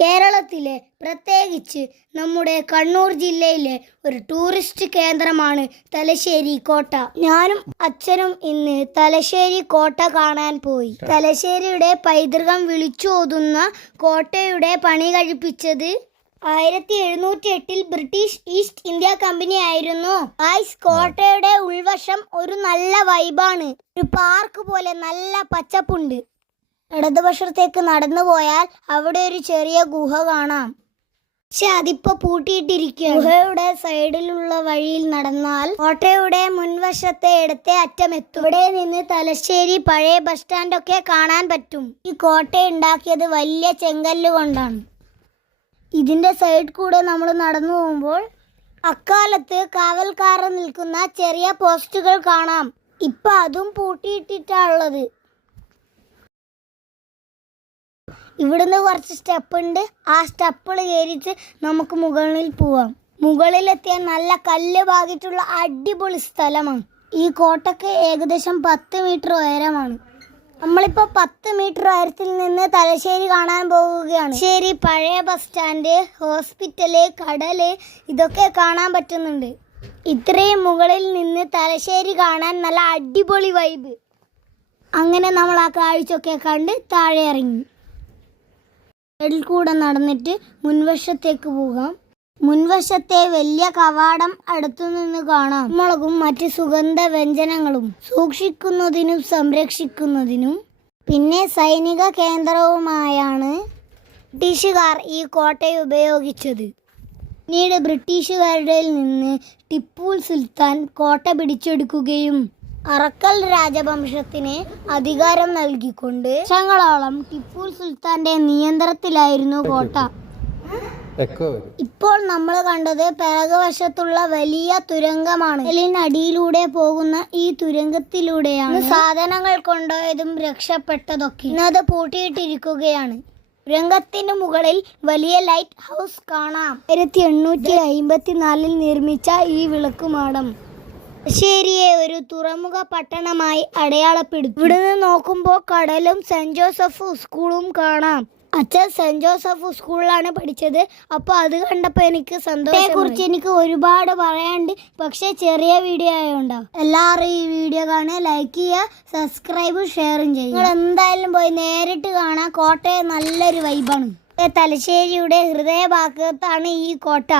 കേരളത്തിലെ പ്രത്യേകിച്ച് നമ്മുടെ കണ്ണൂർ ജില്ലയിലെ ഒരു ടൂറിസ്റ്റ് കേന്ദ്രമാണ് തലശ്ശേരി കോട്ട. ഞാനും അച്ഛനും ഇന്ന് തലശ്ശേരി കോട്ട കാണാൻ പോയി. തലശ്ശേരിയുടെ പൈതൃകം വിളിച്ചോതുന്ന കോട്ടയുടെ പണി കഴിപ്പിച്ചത് 1708 ബ്രിട്ടീഷ് ഈസ്റ്റ് ഇന്ത്യ കമ്പനി ആയിരുന്നു. കോട്ടയുടെ ഉൾവശം ഒരു നല്ല വൈബാണ്. ഒരു പാർക്ക് പോലെ നല്ല പച്ചപ്പുണ്ട്. ഇടതുവശത്തേക്ക് നടന്നു പോയാൽ അവിടെ ഒരു ചെറിയ ഗുഹ കാണാം. പക്ഷെ അതിപ്പോ പൂട്ടിയിട്ടിരിക്കുക. ഗുഹയുടെ സൈഡിലുള്ള വഴിയിൽ നടന്നാൽ കോട്ടയുടെ മുൻവശത്തെ ഇടത്തെ അറ്റമെത്തും. ഇവിടെ നിന്ന് തലശ്ശേരി പഴയ ബസ് സ്റ്റാൻഡൊക്കെ കാണാൻ പറ്റും. ഈ കോട്ട ഉണ്ടാക്കിയത് വലിയ ചെങ്കല്ല് കൊണ്ടാണ്. ഇതിന്റെ സൈഡ് കൂടെ നമ്മൾ നടന്നു പോകുമ്പോൾ അക്കാലത്ത് കാവൽക്കാർ നിൽക്കുന്ന ചെറിയ പോസ്റ്റുകൾ കാണാം. ഇപ്പൊ അതും പൂട്ടിയിട്ടിട്ടുള്ളത്. ഇവിടുന്ന് കുറച്ച് സ്റ്റെപ്പ് ഉണ്ട്. ആ സ്റ്റെപ്പുകൾ കയറിയിട്ട് നമുക്ക് മുകളിൽ പോവാം. മുകളിലെത്തിയാൽ നല്ല കല്ല് പാകിയിട്ടുള്ള അടിപൊളി സ്ഥലമാണ്. ഈ കോട്ടയ്ക്ക് ഏകദേശം 10 മീറ്റർ ഉയരമാണ്. നമ്മളിപ്പോൾ 10 മീറ്റർ ഉയരത്തിൽ നിന്ന് തലശ്ശേരി കാണാൻ പോവുകയാണ്. ശരി, പഴയ ബസ് സ്റ്റാൻഡ്, ഹോസ്പിറ്റല്, കടല് ഇതൊക്കെ കാണാൻ പറ്റുന്നുണ്ട്. ഇത്രയും മുകളിൽ നിന്ന് തലശ്ശേരി കാണാൻ നല്ല അടിപൊളി വൈബ്. അങ്ങനെ നമ്മൾ ആ കാഴ്ചയൊക്കെ കണ്ട് താഴെ ഇറങ്ങി സൈഡിൽ കൂടെ നടന്നിട്ട് മുൻവശത്തേക്ക് പോകാം. മുൻവശത്തെ വലിയ കവാടം അടുത്തുനിന്ന് കാണാം. മുളകും മറ്റ് സുഗന്ധ വ്യഞ്ജനങ്ങളും സൂക്ഷിക്കുന്നതിനും സംരക്ഷിക്കുന്നതിനും പിന്നെ സൈനിക കേന്ദ്രവുമായാണ് ബ്രിട്ടീഷുകാർ ഈ കോട്ടയെ ഉപയോഗിച്ചത്. പിന്നീട് ബ്രിട്ടീഷുകാരുടെ നിന്ന് ടിപ്പു സുൽത്താൻ കോട്ട പിടിച്ചെടുക്കുകയും അറക്കൽ രാജവംശത്തിന് അധികാരം നൽകിക്കൊണ്ട് വർഷങ്ങളോളം ടിപ്പു സുൽത്താന്റെ നിയന്ത്രണത്തിലായിരുന്നു കോട്ട. ഇപ്പോൾ നമ്മൾ കണ്ടത് പിറകുവശത്തുള്ള വലിയ തുരങ്കമാണ്. അടിയിലൂടെ പോകുന്ന ഈ തുരങ്കത്തിലൂടെയാണ് സാധനങ്ങൾ കൊണ്ടുപോയതും രക്ഷപ്പെട്ടതൊക്കെ. ഇന്നത് പൂട്ടിയിട്ടിരിക്കുകയാണ്. തുരങ്കത്തിന് മുകളിൽ വലിയ ലൈറ്റ് ഹൗസ് കാണാം. 1854 നിർമ്മിച്ച ഈ വിളക്കുമാടം തലശ്ശേരിയെ ഒരു തുറമുഖ പട്ടണമായി അടയാളപ്പെടുത്തി. ഇവിടുന്ന് നോക്കുമ്പോൾ കടലും സെന്റ് ജോസഫ് സ്കൂളും കാണാം. അച്ഛൻ സെന്റ് ജോസഫ് സ്കൂളിലാണ് പഠിച്ചത്. അപ്പോൾ അത് കണ്ടപ്പോൾ എനിക്ക് സന്തോഷത്തെക്കുറിച്ച് എനിക്ക് ഒരുപാട് പറയാനുണ്ട്. പക്ഷേ ചെറിയ വീഡിയോ ആയതുകൊണ്ടാവും. എല്ലാവരും ഈ വീഡിയോ കാണുക, ലൈക്ക് ചെയ്യുക, സബ്സ്ക്രൈബും ഷെയറും ചെയ്യുക. നിങ്ങൾ എന്തായാലും പോയി നേരിട്ട് കാണാം. കോട്ടയം നല്ലൊരു വൈബാണ്. തലശ്ശേരിയുടെ ഹൃദയഭാഗത്താണ് ഈ കോട്ട.